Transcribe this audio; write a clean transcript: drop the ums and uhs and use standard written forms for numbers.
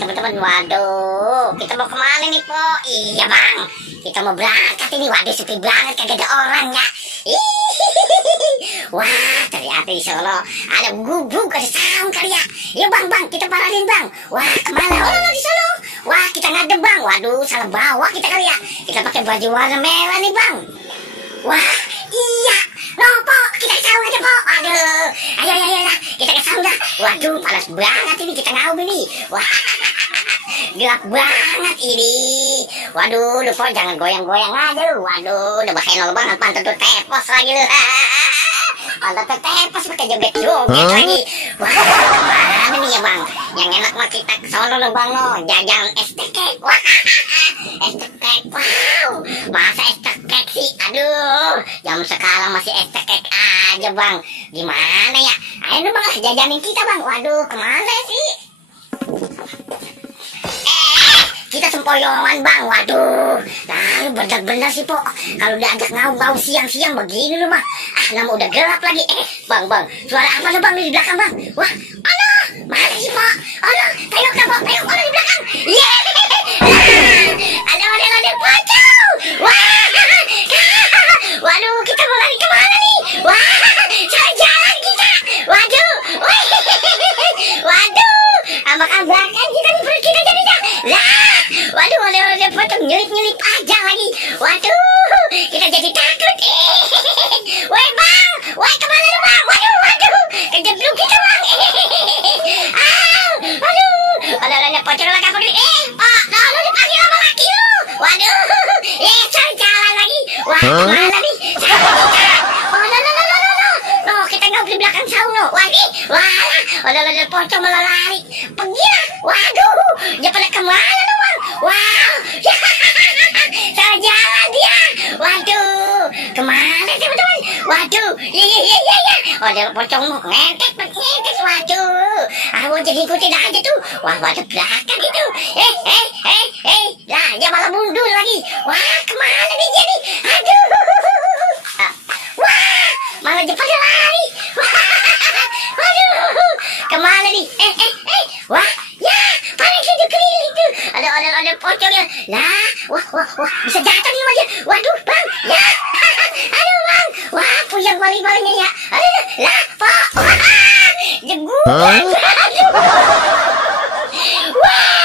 Teman-teman, waduh, kita mau kemana nih, Po? Iya, Bang, kita mau berangkat ini. Waduh, sepi banget, kagak ada orang ya. Wah, ternyata di Solo ada gubuk, ada saung kali ya. Yuk, Bang, kita paralin, Bang. Wah, kemana? Oh, di Solo. Wah, kita ngadep, Bang. Waduh, salah bawa kita kali ya. Kita pakai baju warna merah nih, Bang. Wah, iya. Loh, Po, kita ke saung aja, Po. Aduh, ayo, kita ke saung dah. Waduh, panas banget ini, kita ngau nih. Wah, gelap banget ini. Waduh, lu Po, jangan goyang-goyang aja lu. Waduh, udah bahenol banget, pantat tuh tepos lagi lu. Pantat tuh tepos pakai joget-joget lagi. Wah, kemana nih ya, Bang? Yang enak mah kita ke sono lo, Bang, lo. Jajan es teh kek. Wah, es teh kek. Wow, masa es teh kek sih? Aduh, jam sekarang masih es teh kek aja, Bang. Gimana ya? Ayo dong, Bang, jajanin kita, Bang. Waduh, kemana sih? Kita sempoyongan, Bang. Waduh, nah, bener-bener sih, Po. Kalau udah ajak ngau-ngau siang-siang begini lu mah. Nama udah gelap lagi. Bang, suara apa lu, Bang, di belakang, Bang? Wah, aduh, mana sih, Po? Aduh, tengok, Po, tengok orang di belakang. Ada pocong. Wah, waduh, kita mau lari kemana nih? Wah, salah jalan kita. Waduh, makan belakang kita nih, perut kita jadinya. Lah, waduh, ada pocong nyelip aja lagi. Waduh, kita jadi takut. Woi, Bang, kemana lu, Bang? Waduh, kejeblok kita, Bang. Ada pocong lagi apa gini? Pak, lu dipanggil sama laki lu. Waduh, salah jalan lagi. Wah, kemana nih? Salah kita. Kita nggak di belakang saung lo. Ada pocong malah lari. Pergilah. Waduh, dia pada kemana lu, Bang? Wow, salah jalan dia. Waduh, kemana sih, teman-teman? Waduh, iya. Ada pocong mau ngetek. Waduh, mau jadi ikutin aja tuh. Wah, waduh, belakang itu. Lah, dia malah mundur lagi. Wah, kemana nih dia nih? Aduh. Wah, malah dia pada lari. Waduh, kemana nih? Wah, ya, paling itu keliling tuh. Ada pocongnya. Lah, wah, bisa jatuh nih aja. Waduh, Bang, ya. Aduh, Bang. Wah, puyeng balik-baliknya ya. Aduh, lah, Pak. Wah, jegur. Aduh. Wah.